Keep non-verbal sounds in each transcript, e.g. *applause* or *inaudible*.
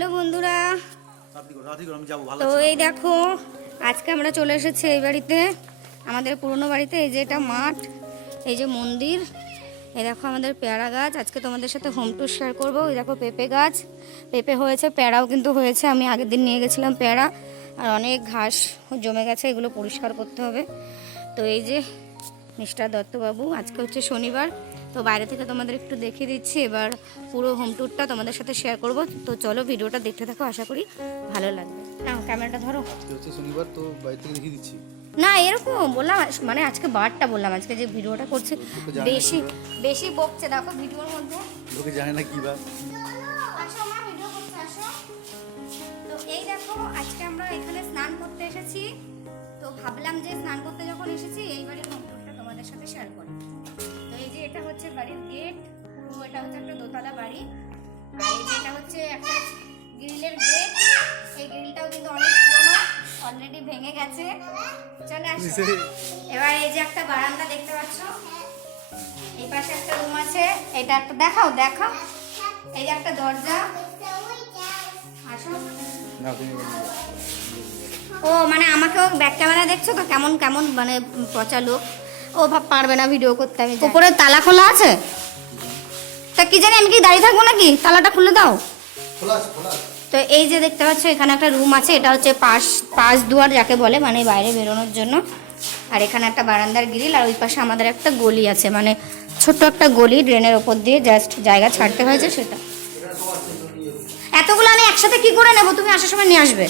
Hello বন্ধুরা। তো এই দেখো আজকে আমরা চলে এসেছি এই বাড়িতে আমাদের পুরনো বাড়িতে এই যে এটা মাঠ এই যে মন্দির এই দেখো আমাদের পেয়ারা গাছ আজকে তোমাদের সাথে হোম টুর শেয়ার করব এই দেখো পেঁপে গাছ পেঁপে হয়েছে পেয়ারাও কিন্তু হয়েছে আমি আগের দিন নিয়ে গেছিলাম পেয়ারা আর অনেক ঘাস জমে গেছে এগুলো পরিষ্কার করতে হবে। তো এই যে মিস্টার দত্তবাবু আজকে হচ্ছে শনিবার তো বাইরে থেকে তোমাদের একটু দেখিয়ে দিচ্ছি এবার পুরো হোম ট্যুরটা তোমাদের সাথে শেয়ার করব। তো চলো ভিডিওটা দেখতে থাকো আশা করি ভালো লাগবে। নাও ক্যামেরাটা ধরো। হচ্ছে শনিবার তো বাড়ি থেকে দেখিয়ে দিচ্ছি। না এরকম বললাম মানে আজকে বারটা বললাম আজকে যে ভিডিওটা করছে বেশি বেশি বকছে দেখো ভিডিওর মধ্যে। লোকে জানে না কি বা। আসো মা, ভিডিও করতে আসো। তো এই দেখো আজকে আমরা এখানে স্নান করতে এসেছি। তো ভাবলাম যে স্নান করতে যখন এসেছি এই বাড়ির তোমাদের সাথে শেয়ার করি এটা হচ্ছে বাড়ির গেট পুরো এটা হচ্ছে একটা দোতলা বাড়ি। আর এটা হচ্ছে একটা গ্রিলের গেট। এই গ্রিলটাও কিন্তু অনেক পুরনো অলরেডি ভেঙে গেছে। চলে আসো। এবার এই যে একটা বারান্দা দেখতে পাচ্ছ। এই পাশে একটা রুম আছে। এটা একটা দেখাও দেখাও। এই যে একটা দরজা। আসো। ও মানে আমাকেও ব্যাক ক্যামেরা দেখছ তো? কেমন কেমন মানে পচা লোক ও ভাব পারবে না ভিডিও করতে আমি উপরে তালা খোলা আছে? তা কি জানি আমি কি দাঁড়িয়ে থাকব নাকি? তালাটা খুলে দাও। তো এই যে দেখতে পাচ্ছ এখানে একটা রুম আছে এটা হচ্ছে পাশ পাশ দুয়ার যাকে বলে মানে বাইরে বেরোনোর জন্য। আর এখানে একটা বারান্দার গ্রিল আর ওই পাশে আমাদের একটা গলি আছে মানে ছোট্ট একটা গলি ড্রেনের ওপর দিয়ে জাস্ট জায়গা ছাড়তে হয়েছে সেটা। এতগুলো আমি একসাথে কি করে নেব? তুমি আসার সময় নিয়ে আসবে।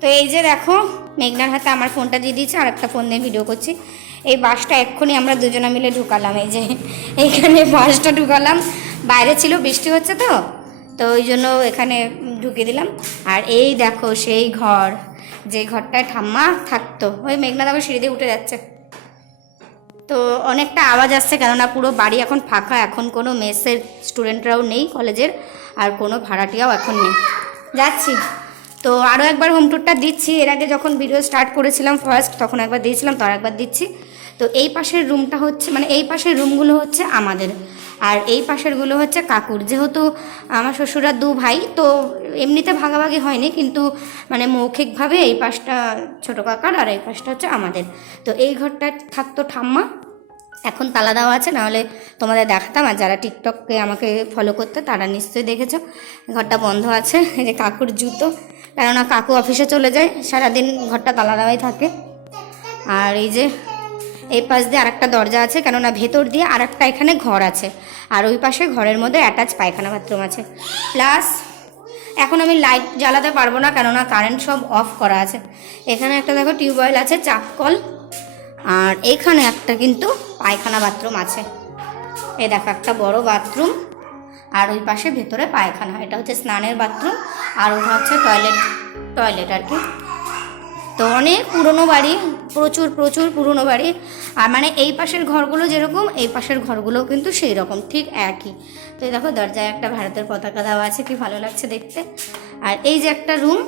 তো এই যে দেখো, মেঘনার হাতে আমার ফোনটা দিয়ে দিয়েছে আর একটা ফোন দিয়ে ভিডিও করছি। এই বাসটা এক্ষুনি আমরা দুজনে মিলে ঢুকালাম, এই যে এইখানে বাসটা ঢুকালাম। বাইরে ছিল, বৃষ্টি হচ্ছে তো তো ওই জন্য এখানে ঢুকে দিলাম। আর এই দেখো সেই ঘর, যে ঘরটায় ঠাম্মা থাকতো। ওই মেঘনা দেখো সিঁড়ি দিয়ে উঠে যাচ্ছে। তো অনেকটা আওয়াজ আসছে, কেননা পুরো বাড়ি এখন ফাঁকা, এখন কোনো মেসের স্টুডেন্টরাও নেই কলেজের, আর কোনো ভাড়াটিয়াও এখন নেই। যাচ্ছি। তো আরও একবার হোম ট্যুরটা দিচ্ছি। এর আগে যখন ভিডিও স্টার্ট করেছিলাম ফার্স্ট তখন একবার দিয়েছিলাম, তো একবার দিচ্ছি। তো এই পাশের রুমটা হচ্ছে মানে এই পাশের রুমগুলো হচ্ছে আমাদের। আর এই পাশেরগুলো হচ্ছে কাকুর। যেহেতু আমার শ্বশুরা দু ভাই, তো এমনিতে ভাগাভাগি হয়নি, কিন্তু মানে মৌখিকভাবে এই পাশটা ছোটো কাকার আর এই পাশটা হচ্ছে আমাদের। তো এই ঘরটা থাকতো ঠাম্মা। এখন তালা দেওয়া আছে, নাহলে তোমাদের দেখাতাম। আর যারা টিকটককে আমাকে ফলো করতে, তারা নিশ্চয়ই দেখেছ। ঘরটা বন্ধ আছে, এই যে কাকুর জুতো। কেননা কাকু অফিসে চলে যায়, সারাদিন ঘরটা তালা দেওয়াই থাকে। আর এই যে, এই পাশ দিয়ে আরেকটা দরজা আছে, কেননা ভেতর দিয়ে আরেকটা এখানে ঘর আছে। আর ওই পাশে ঘরের মধ্যে অ্যাটাচ পায়খানা বাথরুম আছে। প্লাস এখন আমি লাইট জ্বালাতে পারব না, কেননা কারেন্ট সব অফ করা আছে। এখানে একটা দেখো টিউবওয়েল আছে চাপ কল আর এখানে একটা কিন্তু পায়খানা বাথরুম আছে। এ দেখো, একটা বড় বাথরুম আর ওই পাশে ভেতরে পায়খানা, এটা হচ্ছে স্নানের বাথরুম, আর ওটা হচ্ছে টয়লেট টয়লেট আর কি। তো অনেক পুরনো বাড়ি, প্রচুর প্রচুর পুরনো বাড়ি। আর মানে এই পাশের ঘরগুলো যেরকম, এই পাশের ঘরগুলোও কিন্তু সেই রকম ঠিক একই। তো দেখো, দরজায় একটা ভারতের পতাকা দেওয়া আছে, কি ভালো লাগছে দেখতে। আর এই যে একটা রুম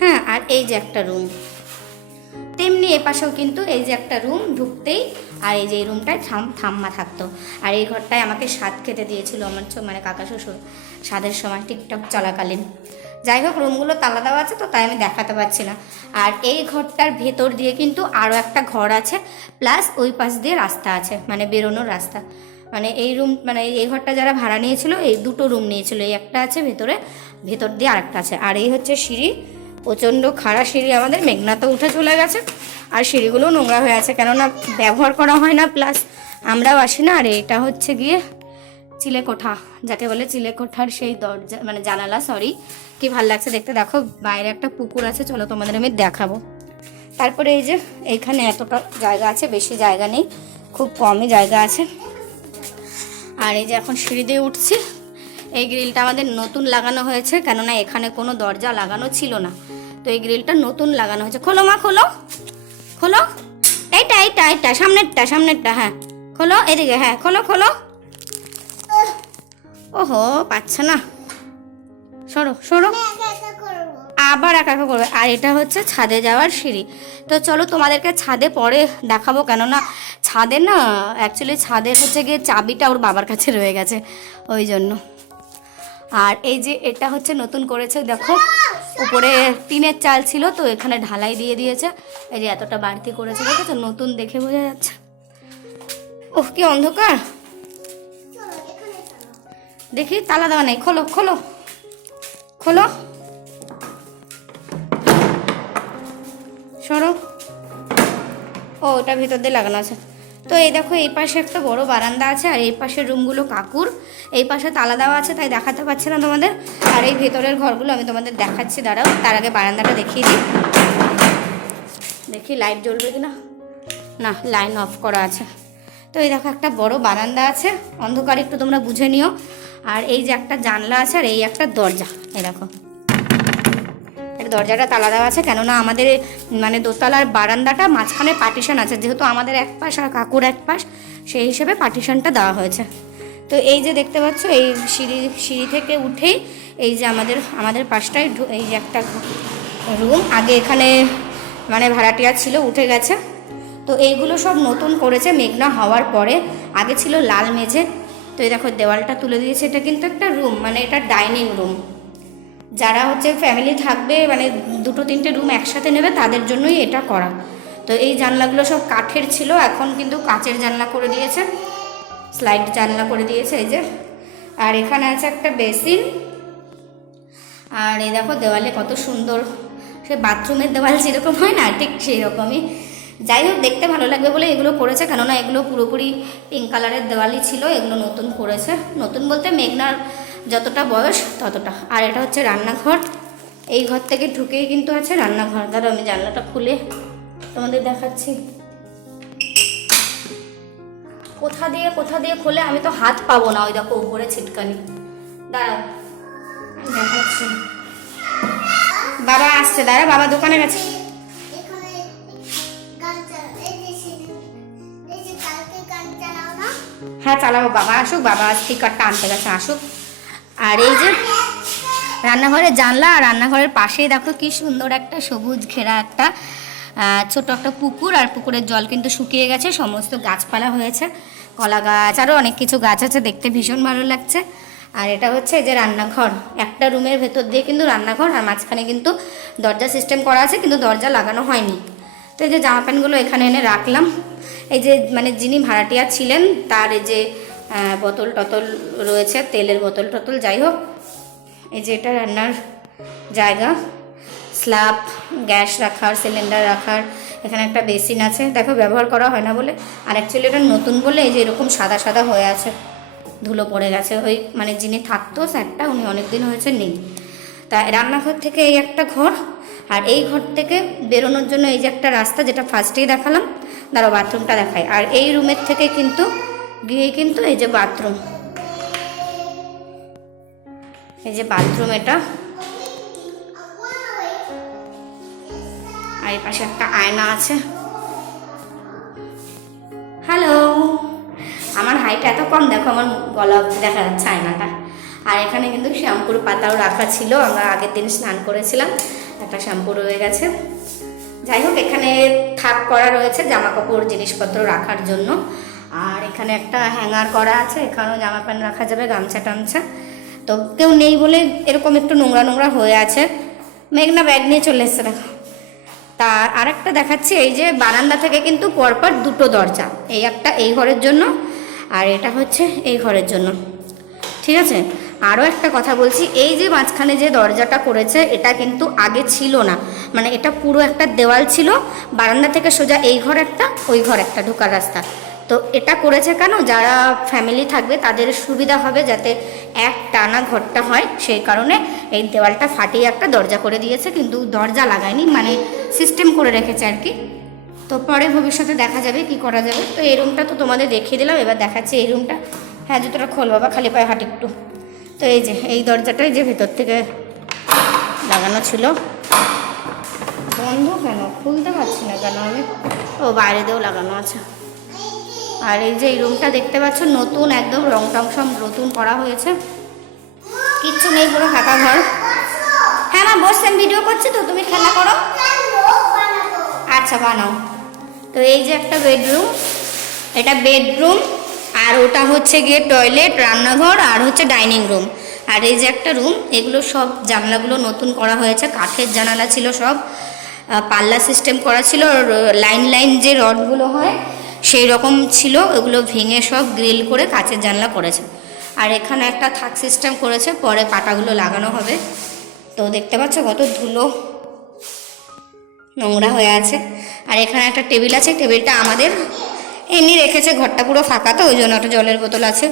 হ্যাঁ আর এই যে একটা রুম। তেমনি এপাশেও কিন্তু এই যে একটা রুম ঢুকতেই আর এই যে এই রুমটায় থাম থাম্মা থাকতো। আর এই ঘরটায় আমাকে স্বাদ খেতে দিয়েছিল আমার মানে কাকা শ্বশুর। স্বাদের সময় টিকটক চলাকালীন। যাই হোক রুমগুলো তালা দেওয়া আছে, তো তাই আমি দেখাতে পারছি না। আর এই ঘরটার ভেতর দিয়ে কিন্তু আরও একটা ঘর আছে প্লাস ওই পাশ দিয়ে রাস্তা আছে মানে বেরোনোর রাস্তা। মানে এই রুম মানে এই ঘরটা যারা ভাড়া নিয়েছিল, এই দুটো রুম নিয়েছিল। এই একটা আছে ভেতরে, ভেতর দিয়ে আরেকটা আছে। আর এই হচ্ছে সিঁড়ি প্রচণ্ড খাড়া সিঁড়ি আমাদের মেঘনা তো উঠে চলে গেছে। আর সিঁড়িগুলো নোংরা হয়ে আছে, কেননা ব্যবহার করা হয় না, প্লাস আমরাও আসি না। আর এটা হচ্ছে গিয়ে চিলেকোঠা, যাকে বলে চিলেকোঠার সেই দরজা মানে জানালা সরি কি ভালো লাগছে দেখতে, দেখো বাইরে একটা পুকুর আছে, চলো তোমাদের আমি দেখাবো। তারপরে এই যে এইখানে এতটা জায়গা আছে, বেশি জায়গা নেই, খুব কমই জায়গা আছে। আর এই যে এখন সিঁড়ি দিয়ে উঠছি, এই গ্রিলটা আমাদের নতুন লাগানো হয়েছে, কেননা এখানে কোনো দরজা লাগানো ছিল না। তো এই গ্রিলটা নতুন লাগানো হয়েছে। খোলো মা, খোলো। খোলো। এইটা এইটা এইটা, সামনেরটা সামনেরটা হ্যাঁ। খোলো, এদিকে হ্যাঁ খোলো খোলো। ওহো, পাচ্ছে না। সরো সরো। আবার একা একা করবে। আর এটা হচ্ছে ছাদে যাওয়ার সিঁড়ি। তো চলো তোমাদেরকে ছাদে পরে দেখাবো, কেননা ছাদে না অ্যাকচুয়ালি ছাদের হচ্ছে গিয়ে চাবিটা ওর বাবার কাছে রয়ে গেছে, ওই জন্য। আর এই যে এটা হচ্ছে নতুন করেছে, দেখো। উপরে টিনের চাল ছিল, তো এখানে ঢালাই দিয়ে দিয়েছে। এই যে এতটা বাড়তি করেছে, দেখেছ? নতুন দেখে বোঝা যাচ্ছে। ওহ, কি অন্ধকার। দেখি, তালা দেওয়া নেই। খোলো খোলো। খোলো। সরো। ও, ওটা ভিতর দিয়ে লাগানো আছে। তো এই দেখো, এই পাশে একটা বড় বারান্দা আছে, আর এই পাশের রুমগুলো কাকুর। এই পাশে তালা দেওয়া আছে, তাই দেখাতে পারছি না তোমাদের। আর এই ভেতরের ঘরগুলো আমি তোমাদের দেখাচ্ছি, দাঁড়াও, তার আগে বারান্দাটা দেখিয়ে দিই। দেখি, লাইট জ্বলবে কি না না, লাইন অফ করা আছে। তো এই দেখো, একটা বড় বারান্দা আছে, অন্ধকার, একটু তোমরা বুঝে নিও। আর এই যে একটা জানলা আছে, আর এই একটা দরজা, এই দেখো। দরজাটা তালা দেওয়া আছে, কেননা আমাদের মানে দোতলার বারান্দাটা মাঝখানে পার্টিশন আছে, যেহেতু আমাদের এক পাশ আর কাকুর এক পাশ, সেই হিসেবে পার্টিশনটা দেওয়া হয়েছে। তো এই যে দেখতে পাচ্ছ, এই সিঁড়ি সিঁড়ি থেকে উঠেই এই যে আমাদের আমাদের পাশটায় এই যে একটা রুম আগে এখানে মানে ভাড়াটিয়া ছিল, উঠে গেছে। তো এইগুলো সব নতুন করেছে, মেঘনা হওয়ার পরে, আগে ছিল লাল মেঝে। তো এই দেখো, দেওয়ালটা তুলে দিয়েছে, এটা কিন্তু একটা রুম মানে এটা ডাইনিং রুম যারা হচ্ছে ফ্যামিলি থাকবে মানে দুটো তিনটে রুম একসাথে নেবে, তাদের জন্যই এটা করা। তো এই জানলাগুলো সব কাঠের ছিল, এখন কিন্তু কাচের জানলা করে দিয়েছে স্লাইড জানলা করে দিয়েছে এই যে। আর এখানে আছে একটা বেসিন আর এই দেখো দেওয়ালে কত সুন্দর, সে বাথরুমের দেওয়াল যেরকম হয় না, ঠিক সেই রকমই যাই হোক, দেখতে ভালো লাগবে বলে এগুলো করেছে, কেননা এগুলো পুরোপুরি পিঙ্ক কালারের দেওয়ালই ছিল, এগুলো নতুন করেছে। নতুন বলতে মেঘনার যতটা বয়স, ততটা। আর এটা হচ্ছে রান্নাঘর। এই ঘর থেকে ঢুকেই কিন্তু আছে রান্নাঘর। ধরো আমি জানলাটা খুলে তোমাদের দেখাচ্ছি। কোথা দিয়ে কোথা দিয়ে খুলে? আমি তো হাত পাবো না ওই দেখো, উপরে ছিটকানি। দাঁড়াও দেখাচ্ছি। বাবা আসছে, দাঁড়া, বাবা দোকানে গেছে। হ্যাঁ চালাবো। বাবা আসুক, বাবা স্পিকারটা আনতে গেছে, আসুক। আর এই যে রান্নাঘরের জানলা, আর রান্নাঘরের পাশেই দেখো কি সুন্দর একটা সবুজ ঘেরা একটা ছোট একটা পুকুর, আর পুকুরের জল কিন্তু শুকিয়ে গেছে, সমস্ত গাছপালা হয়েছে, কলা গাছ আরও অনেক কিছু গাছ আছে, দেখতে ভীষণ ভালো লাগছে। আর এটা হচ্ছে যে রান্নাঘর, একটা রুমের ভেতর দিয়ে কিন্তু রান্নাঘর, আর মাঝখানে কিন্তু দরজা সিস্টেম করা আছে, কিন্তু দরজা লাগানো হয়নি। তো এই যে জামা প্যান্টগুলো এখানে এনে রাখলাম। এই যে মানে যিনি ভাড়াটিয়া ছিলেন, তার এই যে বোতল টতল রয়েছে, তেলের বোতল টতল, যাই হোক। এই যে এটা রান্নার জায়গা। স্ল্যাব, গ্যাস রাখার, সিলিন্ডার রাখার, এখানে একটা বেসিন আছে। দেখো, ব্যবহার করা হয় না বলে। আর অ্যাকচুয়ালি এটা নতুন বলে, এই যে এরকম সাদা সাদা হয়ে আছে। ধুলো পড়ে গেছে। ওই মানে যিনি থাকতো স্যারটা, উনি অনেক দিন হয়েছে নেই। তা রান্নাঘর থেকে এই একটা ঘর। আর এই ঘর থেকে বেরোনোর জন্য এই যে একটা রাস্তা, যেটা ফার্স্টেই দেখালাম। দাঁড়ো বাথরুমটা দেখায় আর এই রুমের থেকে কিন্তু গিয়ে কিন্তু এই যে বাথরুম। এই যে বাথরুম এটা। আর এই পাশে একটা আয়না আছে। হ্যালো আমার হাইট এত কম, দেখো আমার গলা দেখা যাচ্ছে আয়নাটা। আর এখানে কিন্তু শ্যাম্পুর পাতাও রাখা ছিল, আমরা আগের দিন স্নান করেছিলাম, একটা শ্যাম্পু রয়ে গেছে। যাই হোক, এখানে থাক করা রয়েছে জামা কাপড় জিনিসপত্র রাখার জন্য। আর এখানে একটা হ্যাঙ্গার করা আছে, এখানেও জামা প্যান্ট রাখা যাবে, গামছা টামছা। তো কেউ নেই বলে এরকম একটু নোংরা নোংরা হয়ে আছে। মেঘনা ব্যাগ নিয়ে চলে এসছে, দেখো। তা আরেকটা দেখাচ্ছি, এই যে বারান্দা থেকে কিন্তু পরপর দুটো দরজা, এই একটা এই ঘরের জন্য আর এটা হচ্ছে এই ঘরের জন্য। ঠিক আছে? আরও একটা কথা বলছি, এই যে মাঝখানে যে দরজাটা করেছে এটা কিন্তু আগে ছিল না। মানে এটা পুরো একটা দেওয়াল ছিল, বারান্দা থেকে সোজা এই ঘর একটা, ওই ঘর একটা, ঢোকার রাস্তা। তো এটা করেছে কেন? যারা ফ্যামিলি থাকবে তাদের সুবিধা হবে যাতে এক টানা ঘরটা হয়, সেই কারণে এই দেওয়ালটা ফাটিয়ে একটা দরজা করে দিয়েছে, কিন্তু দরজা লাগায়নি মানে সিস্টেম করে রেখেছে আর কি। তো পরে ভবিষ্যতে দেখা যাবে কি করা যাবে। তো এই রুমটা তো তোমাদের দেখিয়ে দিলাম, এবার দেখাচ্ছি এই রুমটা হ্যাঁ জুতোটা খোল বাবা, খালি পায়ে হাঁট একটু। তো এই যে, এই দরজাটাই যে ভেতর থেকে লাগানো ছিল। বন্ধ কেন? খুলতে পারছি না কেন আমি? ও, বাইরে দিয়েও লাগানো আছে। আর এই যে এই রুমটা দেখতে পাচ্ছ, নতুন একদম রং টং সব নতুন করা হয়েছে। কিচ্ছু নেই পুরো ফাঁকা ঘর। হ্যাঁ মা বসছি আমি ভিডিও করছি তো, তুমি খেলা করো। আচ্ছা বানাও। তো এই যে একটা বেডরুম এটা বেডরুম আর ওটা হচ্ছে গিয়ে টয়লেট রান্নাঘর, আর হচ্ছে ডাইনিং রুম আর এই যে একটা রুম এগুলো সব জানলাগুলো নতুন করা হয়েছে, কাঠের জানালা ছিল সব। পাল্লা সিস্টেম করা ছিল লাইন লাইন যে রডগুলো হয় সেই রকম ছিল, ওগুলো ভেঙে সব গ্রিল করে কাচের জানলা করেছে। আর এখানে একটা থাক সিস্টেম করেছে, পরে পাটাগুলো লাগানো হবে। তো দেখতে পাচ্ছ কত ধুলো নোংরা হয়ে আছে। আর এখানে একটা টেবিল আছে, টেবিলটা আমাদের এমনি রেখেছে, ঘরটা পুরো ফাঁকা তো, ওই জন্য একটা জলের বোতল আছে।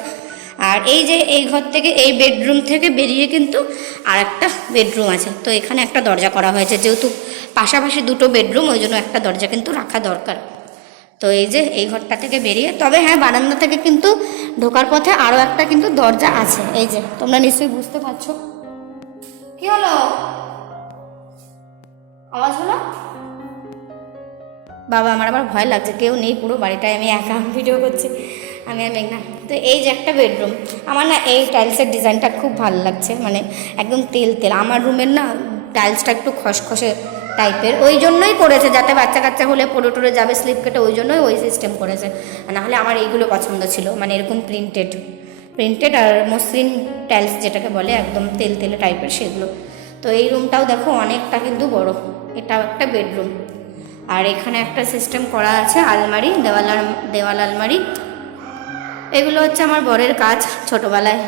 আর এই যে এই ঘর থেকে, এই বেডরুম থেকে বেরিয়ে কিন্তু আর একটা বেডরুম আছে। তো এখানে একটা দরজা করা হয়েছে, যেহেতু পাশাপাশি দুটো বেডরুম, ওই জন্য একটা দরজা কিন্তু রাখা দরকার। তো এই যে এই ঘরটা থেকে বেরিয়ে, তবে হ্যাঁ বারান্দা থেকে কিন্তু ঢোকার পথে আরও একটা কিন্তু দরজা আছে। এই যে, তোমরা নিশ্চয়ই বুঝতে পারছ। কি হলো? আওয়াজ হলো? বাবা, আমার আবার ভয় লাগছে, কেউ নেই পুরো বাড়িটায়, আমি একা *laughs* ভিডিও করছি। আমি আর মেঘনা। তো এই যে একটা বেডরুম আমার না এই টাইলসের ডিজাইনটা খুব ভালো লাগছে। মানে একদম তেল তেল। আমার রুমের না টাইলসটা একটু খসখসে টাইপের ওই জন্যই করেছে, যাতে বাচ্চা কাচ্চা হলে পড়ে টরে যাবে স্লিপ কেটে ওই জন্যই ওই সিস্টেম করেছে। নাহলে আমার এইগুলো পছন্দ ছিল মানে এরকম প্রিন্টেড প্রিন্টেড আর মসৃণ টাইলস যেটাকে বলে, একদম তেল তেলে টাইপের সেগুলো। তো এই রুমটাও দেখো, অনেকটা কিন্তু বড়। এটাও একটা বেডরুম আর এখানে একটা সিস্টেম করা আছে, আলমারি, দেওয়াল দেওয়াল আলমারি। এগুলো হচ্ছে আমার বরের কাজ ছোটোবেলায়।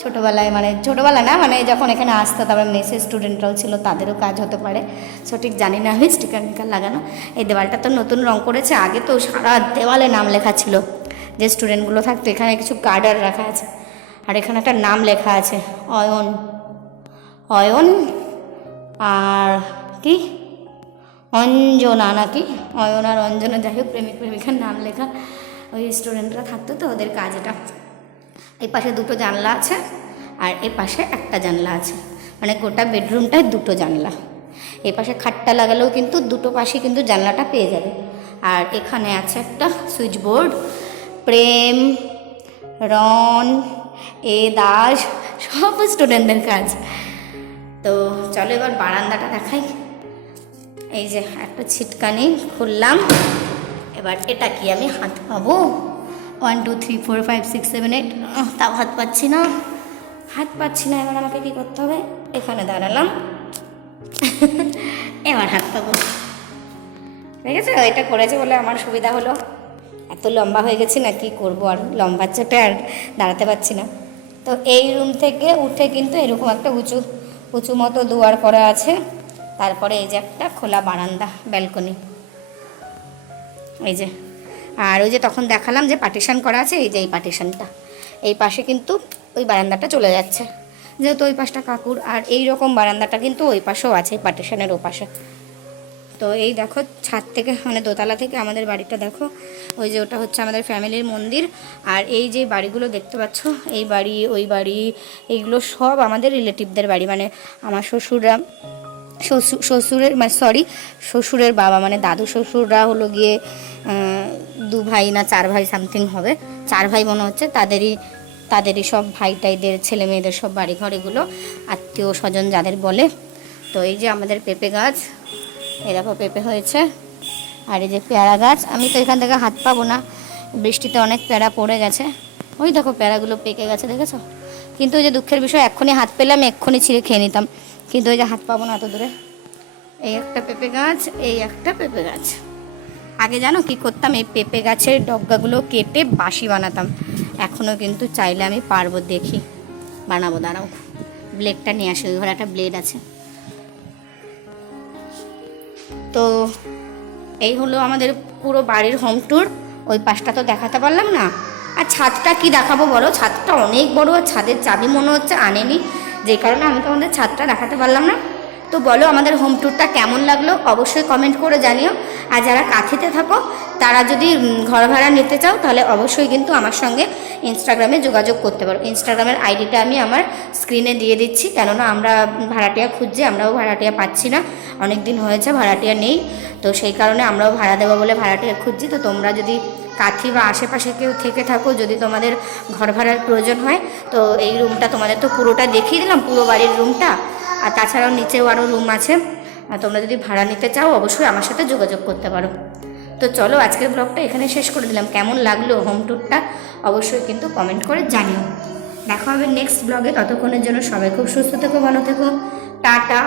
ছোটোবেলায় মানে ছোটোবেলা না মানে যখন এখানে আসতো, তারপরে মেসের স্টুডেন্টরাও ছিল, তাদেরও কাজ হতে পারে। সঠিক জানি না আমি স্টিকার মিকার লাগানো। এই দেওয়ালটা তো নতুন রং করেছে, আগে তো সারা দেওয়ালে নাম লেখা ছিল। যে স্টুডেন্টগুলো থাকতো, এখানে কিছু গার্ডার রাখা আছে। আর এখানে একটা নাম লেখা আছে, অয়ন। অয়ন আর কি? অঞ্জনা নাকি? অয়ন আর অঞ্জনা, যাই হোক প্রেমিক প্রেমিকার নাম লেখা ওই স্টুডেন্টরা থাকতো তো, ওদের কাজ এটা। এই পাশে দুটো জানলা আছে আর এ পাশে একটা জানলা আছে। মানে গোটা বেডরুমটায় দুটো জানলা। এই পাশে খাটটা লাগালেও কিন্তু দুটো পাশে কিন্তু জানলাটা পেয়ে যাবে। আর এখানে আছে একটা সুইচ বোর্ড প্রেম রন এ দাস সব স্টুডেন্টদের কাজ। তো চলো এবার বারান্দাটা দেখাই। এই যে একটা ছিটকানি খুললাম। এবার এটা কি আমি হাত পাবো? One two three four five six seven eight তাও হাত পাচ্ছি না। হাত পাচ্ছি না, এবার আমাকে কী করতে হবে? এখানে দাঁড়ালাম। *laughs* এবার হাত পাবো। ঠিক আছে? এটা করেছে বলে আমার সুবিধা হলো। এত লম্বা হয়ে গেছি না, কি করব আর? লম্বা চোটে আর দাঁড়াতে পারছি না। তো এই রুম থেকে উঠে কিন্তু এরকম একটা উঁচু উঁচু মতো দুয়ার করা আছে। তারপরে এই যে একটা খোলা বারান্দা, ব্যালকনি। এই যে আর ওই যে তখন দেখালাম যে পার্টিশন করা আছে, এই যে এই পার্টিশনটা এই পাশে কিন্তু ওই বারান্দাটা চলে যাচ্ছে। যেহেতু ওই পাশটা কাকুর, আর এই রকম বারান্দাটা কিন্তু ওই পাশেও আছে পার্টিশনের ও পাশে। তো এই দেখো, ছাদ থেকে মানে দোতলা থেকে আমাদের বাড়িটা দেখো। ওই যে ওটা হচ্ছে আমাদের ফ্যামিলির মন্দির। আর এই যে বাড়িগুলো দেখতে পাচ্ছ, এই বাড়ি, ওই বাড়ি, এইগুলো সব আমাদের রিলেটিভদের বাড়ি। মানে আমার শ্বশুররা, শ্বশুর, শ্বশুরের মানে সরি, শ্বশুরের বাবা মানে দাদু শ্বশুররা হলো গিয়ে দু ভাই না চার ভাই সামথিং হবে। চার ভাই মনে হচ্ছে তাদেরই তাদেরই সব ভাই টাইদের, ছেলে মেয়েদের সব বাড়ি ঘর এগুলো, আত্মীয় স্বজন যাদের বলে। তো এই যে আমাদের পেঁপে গাছ, এই দেখো পেঁপে হয়েছে। আর এই যে পেয়ারা গাছ, আমি তো এখান থেকে হাত পাবো না। বৃষ্টিতে অনেক পেয়ারা পড়ে গেছে। ওই দেখো পেয়ারাগুলো পেকে গেছে, দেখেছ? কিন্তু ওই যে দুঃখের বিষয়, এক্ষুনি হাত পেলাম, এক্ষুনি ছিঁড়ে খেয়ে নিতাম। কিন্তু ওই যে হাত পাবো না এত দূরে। এই একটা পেঁপে গাছ, এই একটা পেঁপে গাছ। আগে জানো কি করতাম? এই পেঁপে গাছের ডগাগুলো কেটে বাঁশি বানাতাম। এখনও কিন্তু চাইলে আমি পারব দেখি। বানাবো, দাঁড়াও। ব্লেডটা নিয়ে আসি, ওই ঘরে একটা ব্লেড আছে। তো এই হলো আমাদের পুরো বাড়ির হোম ট্যুর। ওই পাশটা তো দেখাতে পারলাম না। আর ছাদটা কি দেখাবো বলো? ছাদটা অনেক বড় আর ছাদের চাবি মনে হচ্ছে আনেনি। যে কারণে আমি তোমাদের ছাদটা দেখাতে পারলাম না। তো বলো, আমাদের হোম ট্যুরটা কেমন লাগল? অবশ্যই কমেন্ট করে জানিও। আর যারা কাঁথিতে থাকো, তারা যদি ঘর ভাড়া নিতে চাও, তাহলে অবশ্যই কিন্তু আমার সঙ্গে ইনস্টাগ্রামে যোগাযোগ করতে পারো। ইনস্টাগ্রামের আইডিটা আমি আমার স্ক্রিনে দিয়ে দিচ্ছি। কেননা আমরা ভাড়াটিয়া খুঁজছি, আমরাও ভাড়াটিয়া পাচ্ছি না। অনেক দিন হয়েছে, ভাড়াটিয়া নেই। তো সেই কারণে আমরাও ভাড়া দেবো বলে ভাড়াটিয়া খুঁজছি। তো তোমরা যদি কাথি বা আশেপাশে কেউ থেকে থাকো, যদি তোমাদের ঘর ভাড়ার প্রয়োজন হয়, তো এই রুমটা তোমাদের তো পুরোটা দেখিয়ে দিলাম, পুরো বাড়ির রুমটা আর তাছাড়াও নিচেও আরও রুম আছে। আর তোমরা যদি ভাড়া নিতে চাও, অবশ্যই আমার সাথে যোগাযোগ করতে পারো। তো চলো, আজকের ব্লগটা এখানে শেষ করে দিলাম। কেমন লাগল হোম ট্যুরটা অবশ্যই কিন্তু কমেন্ট করে জানিও। দেখা হবে নেক্সট ব্লগে ততক্ষণের জন্য সবাই খুব সুস্থ থেকো, ভালো থেকো। টাটা।